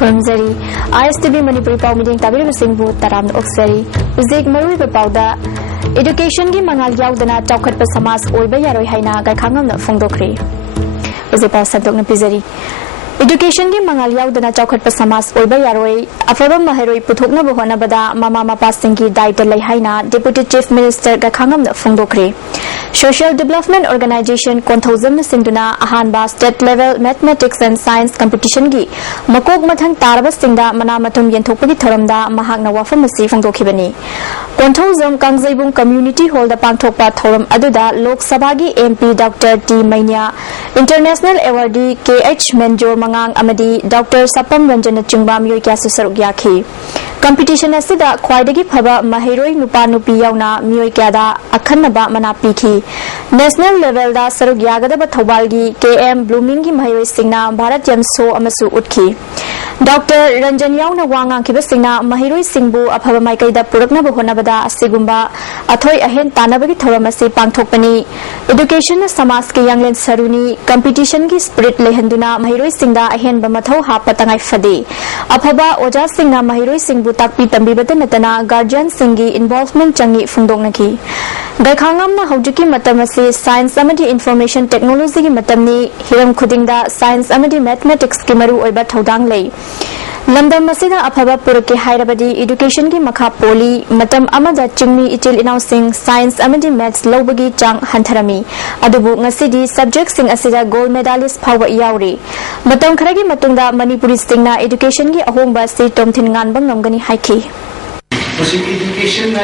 Kurumzari, ISTV Manipuri Pau meeting Tabiru Singhu Taram Oksari, Uzik Marui Pauda, Education Gi Mangal Yaudana, Taukat Pasamas, Oibayaro Haina, Gaikangam Fungdokri. Uzipa Sadok Pizari. Education Gi Mangal Yaudana, Taukat Pasamas, Oibayaro, Afaba Maheroi Putukna Buhona Bada, Mama Pasingi, Daita Lehaina, Deputy Chief Minister Gaikangam Fungdokri. Social Development Organization Konthozam Sinduna Ahanba State Level Mathematics and Science Competition Gi Makok Mathang Taraba Singda Manamatum Yentopagi Tharamda Mahakna Wafamasi Fungdokibani Konthozam Kangzaibung Community Hall the Pangthokpa Thoram Aduda Lok Sabagi MP Dr. T. Mania International Awardee KH Menjor Mangang Amadi Dr. Sapam Ranjana Chungba Myoy Kyasu Saruk Yaki Competition asida Khwaidagi Phaba Mahiroi Nupa Nupi Yauna Myoy Kyada Akhanaba Mana Piki National level da Saruk Yagadaba Thobalgi KM Bloomingi Mahiroi Singna Bharat Yamso Amasu Utki Dr. Ranjan Yauna Wangang Kiba Singna Mahiroi Singbu Aphaba Maikaida Purakna Buhonabada Sigumba Athoi Ahen Tanabagi Thoramasi Pangthokpani Education Samaski Yanglen Saruni Competition Gi Spirit Lehenduna Mahiroi Singda Ahen Bamatho Hapatangai Fadi Aphaba Oja Singna Mahiroi Singbu Takpi Tambibata Natana Guardian Singi Involvement Changi Fungdoknaki Gaikhangamna Haujiki Matamasi Science Amadi Information Technology Matamni Hiram Kudingda Science Amadi Mathematics Kimaru Oiba Thodang Lay Lamdam Masida Aphaba Purake Hairabadi Education Gi Makha Poli Matam Amada Chingmi Itil Inausing Science Amadi Maths Lobagi Chang Hantarami Adubu Ngasidi Subject Sing Asida Gold Medalist Power Yauri Matam Kharagi Matungda Manipuri Stingna Education Gi Ahomba Si Tomthin Nganbang Ngamgani Haiki Education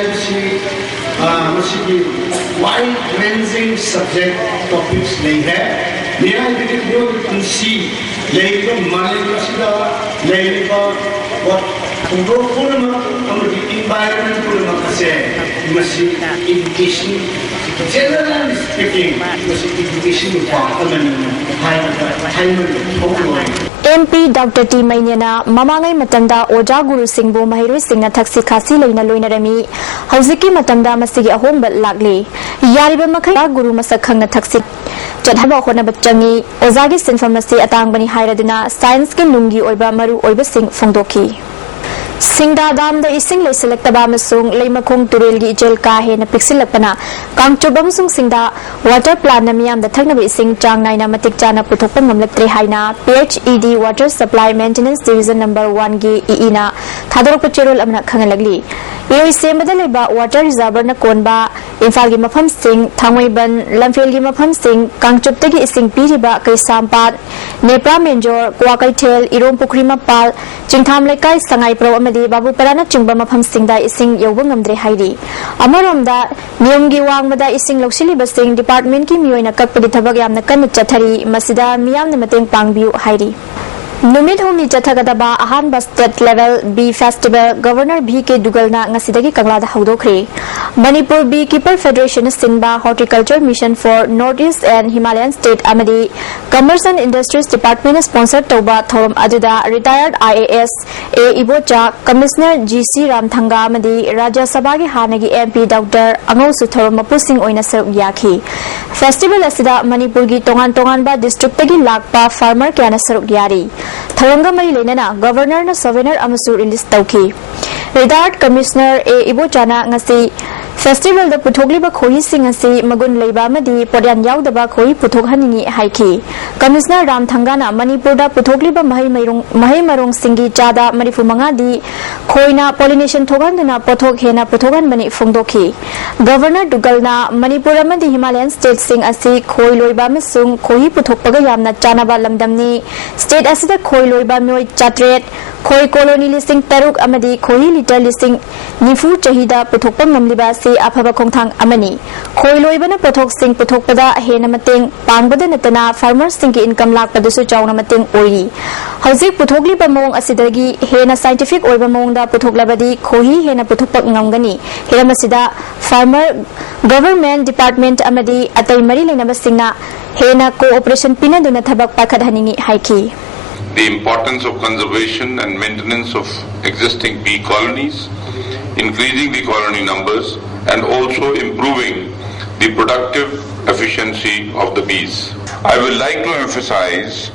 wide-ranging subject topics they have. They are able to see labor, money, labor, what environment, education. Generally speaking, education MP Dr. T. Mainyana, Mamangai Matanda, Oja Guru Singbo, Mahiroi Singna Taxi Kasi Lina Luinarami, Hauziki Matanda Masigi a home but lagli. Yariba Makaya Guru Masakanga Taxi. Jadhaba Honabachangi, Ozagi Sinfamasi Atangani Hiradina, Science Kinungi Oiba Maru Oiba Sing Fungdoki. Singda Dam the Ising Lay Selectaba Masung, Laymakong Turelgi Ijel Kahe, a Pixilapana, Kangchobamsung Singda, Water Planamiam, the Technabi Sing Chang Naina Matik Jana Putopam Lectre Haina, PHED Water Supply Maintenance Division number 1 Gi Ina, Tadropachirul Amna Kangalagli. Yoi same Badaleba, Water Reservoir na Konba, Infalgi Mapam Sing, Tangwayban, Lamfilgi Mapam Sing, Kangchoptegi Ising Piriba, Kaisampat, Nepra Menjor, Kwakaitel, Irom Pukrima Pal, Chingtam Lekai Sangai Pro Amadi, Babu Parana Chingba Mapam Singda Ising Yobungamdre Haidi. Amaramda, Nyumgi Wangmada Ising Loksili Basing, Department Ki Myoina Kakpaditabagam Nakan Chatari, Masida, Miam Namating Pangbu Haidi. Numit Humi Jatagadaba, Ahanba State Level B Festival, Governor B.K. Dugalna, Nasidagi Kanglada Haudokri. Manipur Beekeeper Federation Sinba Horticulture Mission for Northeast and Himalayan State Amadi, Commerce and Industries Department sponsored Toba Thorum Aduda, retired IAS A. Ibocha, Commissioner G.C. Ramthanga Amadi, Raja Sabagi Hanagi MP Dr. Angau Suthorum Mapusing Oinasar Yaki. Festival Asida Manipurgi Tongan Tonganba District Tagi Lakpa Farmer Kianasar Yari. Tharanga Mari Lenana, Governor na Souvenir Amasu release Tauki. Retired Commissioner A. Ibochana Ngasi Festival the Putogliba Koi Singasi Magun Leba Madi Podian Yaudaba Koi Putoghanini Haiki. Commissioner Ram Thangana Manipurda Putogliba Mahi Marong Singi Chada Marifumangadi Koina Pollination Togandana Potok Hena Putogan Mani Fungdoki. Governor Dugalna Manipura Madi Himalayan State Sing Asi Koi Loiba Misung Koi Putokpaga Yamna Chanaba Lamdamni State Asida Koi Loiba Myoy Chatret Koi Colony Listing Taruk Amadi Koi Liter Listing Nifu Chahida Putokpam Namliba Aphaba Kongthang Amani. Koi Loibana Potok Sing Potokpada Hena Mating, Pangbada Natana, Farmers Sinki Income Lak Padusu Chowna Mating Oi. Hauzik Putogli Bamong Asidagi, Hena Scientific Oibamong da Putoglabadi, Kohi Hena Putopak Ngangani, Hena Farmer Government Department Amadi, Atay Marili Namasingna, Hena Cooperation Pina Dunatabak Pakadhanini Haiki. The importance of conservation and maintenance of existing bee colonies, increasing the colony numbers, and also improving the productive efficiency of the bees. I would like to emphasize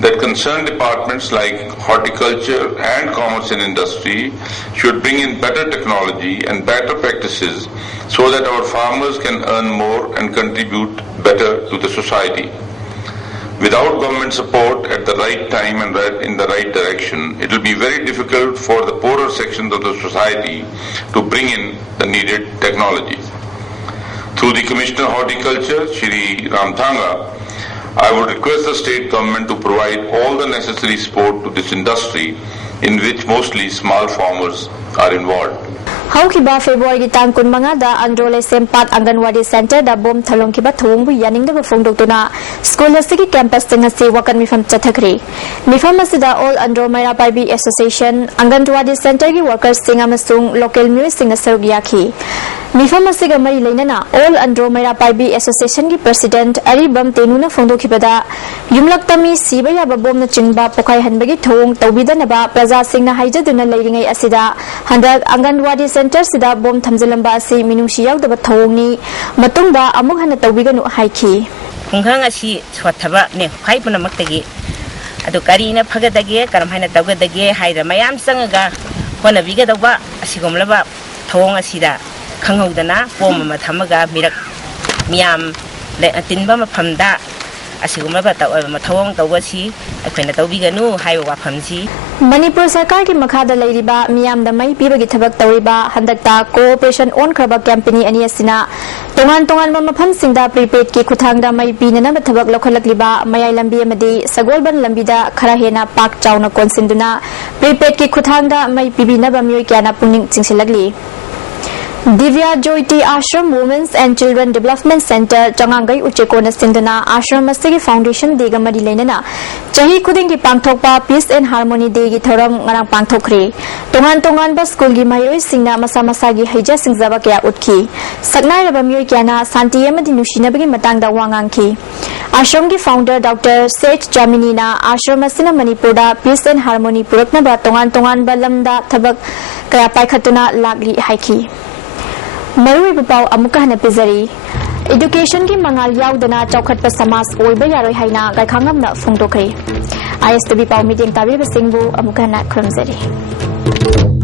that concerned departments like horticulture and commerce and industry should bring in better technology and better practices so that our farmers can earn more and contribute better to the society. Without government support at the right time and in the right direction, it will be very difficult for the poorer sections of the society to bring in the needed technology. Through the Commissioner of Horticulture, Shri Ramthanga, I would request the state government to provide all the necessary support to this industry, in which mostly small farmers are involved. Haukiba February tang kun mangada Androle Sempat Anganwadi Center da bom thalong kiba thongbu yaning da phongdoktuna school asigi campus tengasi wakan mifam chathakri mifam asida all Andro Maira Paibi Association Anganwadi Center gi workers sing amasung local music sing asargyaki mifam asiga mari leinana all Andro Maira Paibi Association gi president Aribam Tenuna phongdokibada yumlaktami siba yaba bom na chingba pokai hanbagi thong tawbidanaba praja singna haijaduna leiringai asida handak Anganwadi Center sida bom thamjalamba asi minushi yaudaba thongni matungda amuk hana tawbiganu haiki khunghang asi chwathaba ne phaipuna maktagi adu karina phagadage karamhaina tawgadage haira mayam sangaga hona bigadaba asigomlaba thong asida khanghaudana bom ma thamaga mirak miyam le atinba maphamda asigumaba tawma thong tawasi akhena tawbiganu haiwa wafamsi Manipur Sarkar ki makhada leiriba miyam da mai pibagi thabak tawriba handakta cooperation on khraba company ani asina tongan ma mafam singda prepaid ki khuthangda mai pinana ba thabak lokhalakliba mayai lambi amadi sagolban lambida khara hena pak chauna konsinduna prepaid ki khuthangda mai pibina ba myoi kyana puning chingsilagli Divya Joyti Ashram Women's and Children Development Center Changangai Uchekona Sindana Ashram Masigi Foundation Dega Madi Lenana Chahi Kuding ki Pangthokpa Peace and Harmony Day gi thoram ngarang pangthokre tongan ba school gi mayoi singna masa masa gi haija singjaba kya utki saknai raba myoi kyana santi amadi nushina bagi matangda wangangki Ashram ki founder Dr. Seth Jamini na Ashram asina Manipurda Peace and Harmony purakna ba tongan ba lamda thabak kaya paikhatuna lagli haiki Marui Pau Amukahana Pizari Education ki mangal yaudana chaukhatpa samas oiba yaroi haina gaikhangamna phongdokri ISTV Pau meeting tabir singbu amukahana khramzari